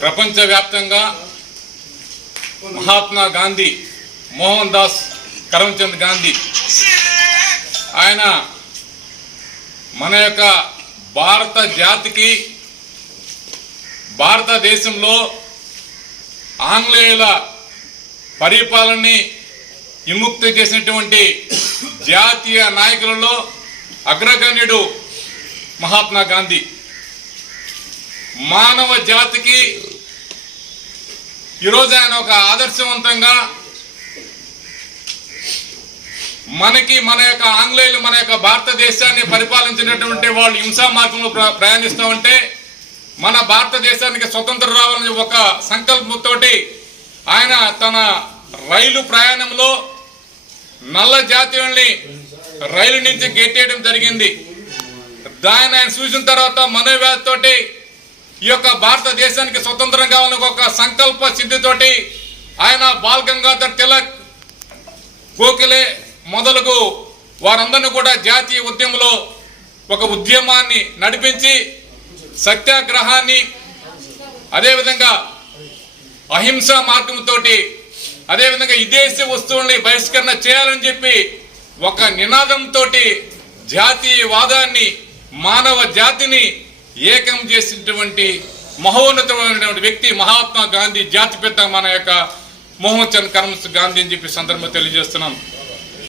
ప్రపంచవ్యాప్తంగా మహాత్మా గాంధీ, మోహన్ దాస్ కరమ్చంద్ గాంధీ ఆయన మన యొక్క భారత జాతికి భారతదేశంలో ఆంగ్లేయుల పరిపాలనని విముక్తి చేసినటువంటి జాతీయ నాయకులలో అగ్రగణ్యుడు మహాత్మా గాంధీ. మానవ జాతికి ఈరోజు ఆయన ఒక ఆదర్శవంతంగా మన యొక్క ఆంగ్లేయులు మన యొక్క భారతదేశాన్ని పరిపాలించినటువంటి వాళ్ళు హింసా మార్గంలో ప్రయాణిస్తూ ఉంటే మన భారతదేశానికి స్వతంత్రం రావాలని ఒక సంకల్పంతో ఆయన తన రైలు ప్రయాణంలో నల్ల జాతీయుల్ని రైలు నుంచి గెట్టేయడం జరిగింది. దాన్ని ఆయన చూసిన తర్వాత మనోవ్యాధితోటి ఈ యొక్క భారతదేశానికి స్వతంత్రం కావాలని ఒక సంకల్ప సిద్ధితోటి ఆయన బాల్ గంగాధర్ తిలక్, గోఖలే మొదలుగు వారందరినీ కూడా జాతీయ ఉద్యమంలో ఒక ఉద్యమాన్ని నడిపించి సత్యాగ్రహాన్ని అదేవిధంగా అహింసా మార్గంతో అదేవిధంగా విదేశీ వస్తువుల్ని బహిష్కరణ చేయాలని చెప్పి ఒక నినాదంతో జాతీయవాదాన్ని మానవ జాతిని ఏకం చేసినటువంటి మహోన్నతమైనటువంటి వ్యక్తి మహాత్మా గాంధీ, జాతిపిత మన యొక్క మోహన్ చంద్ కరమ్చంద్ గాంధీ అని చెప్పి సందర్భంగా తెలియజేస్తున్నాం.